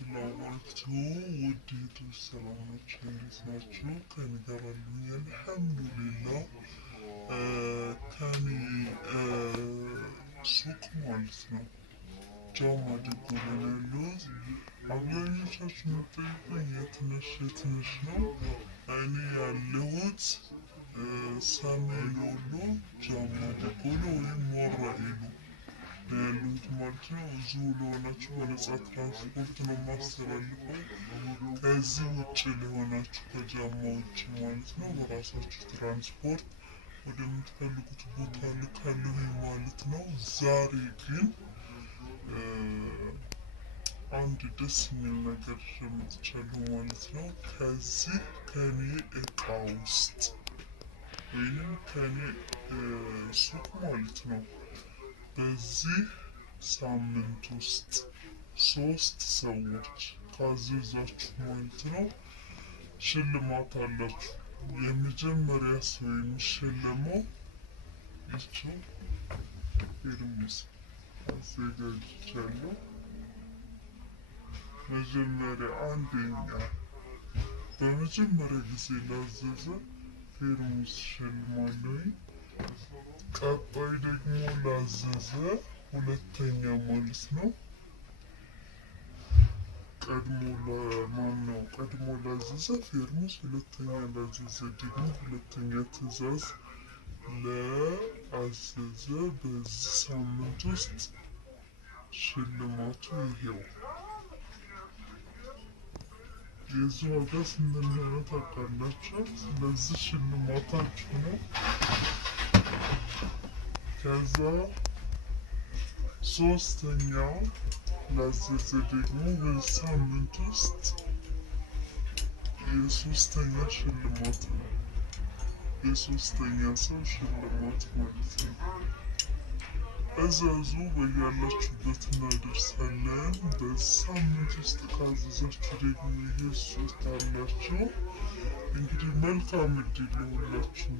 السلامات وديتو السلامات شنو كان قرالوني الحمد لله كان سوق مالتنا جامعة دقولنا اللوز عبدالله شاشن طيبين يتنشنا أنا اللوز سامي لولو جامعة دقولو ويمورا إلو ያሉት ማለት ነው እዚሁ ለሆናችሁ በነጻ ትራንስፖርት ነው ማስተላልፈው ከዚህ ውጭ ለሆናችሁ ከጃማ ውጭ ማለት ነው በራሳችሁ ትራንስፖርት ወደምትፈልጉት ቦታ ልካለሁ ማለት ነው ዛሬ ግን አንድ ደስ የሚል ነገር መጥቻለሁ ማለት ነው ከዚህ ከኔ እቃ ውስጥ ወይንም ከኔ ሱቅ ማለት ነው በዚህ ሳምንት ውስጥ 3 ሰዎች ካዘዛችሁ ማለት ነው ሽልማት አላችሁ የመጀመሪያ ሰው የሚሸለመው ይችው ፌርሙስ አዘጋጅቻለሁ መጀመሪያ አንደኛ በመጀመሪያ ጊዜ ላዘዘ ፌርሙስ ሽልማለሁ ቀጣይ ደግሞ ላዘዘ ሁለተኛ ማለት ነው ቀድሞ ላዘዘ ፌርሙስ ሁለተኛ ላዘዘ ደግሞ ሁለተኛ ትዕዛዝ ለአዘዘ በዚህ ሳምንት ውስጥ ሽልማቱ ይሄው የዚህ ዋጋ ስንት እንደሆነ ታውቃላችሁ ስለዚህ ሽልማታችሁ ነው ከዛ ሶስተኛው ላዘዘ ደግሞ በሳምንት ውስጥ የሶስተኛ ሽልማት ነው የሶስተኛ ሰው ሽልማት ማለት ነው እዛዙ በያላችሁበት እናደርሳለን በሳምንት ውስጥ ካዘዛችሁ ደግሞ ይሄ ሶስት አላችሁ እንግዲህ መልካም እድል ይሁንላችሁ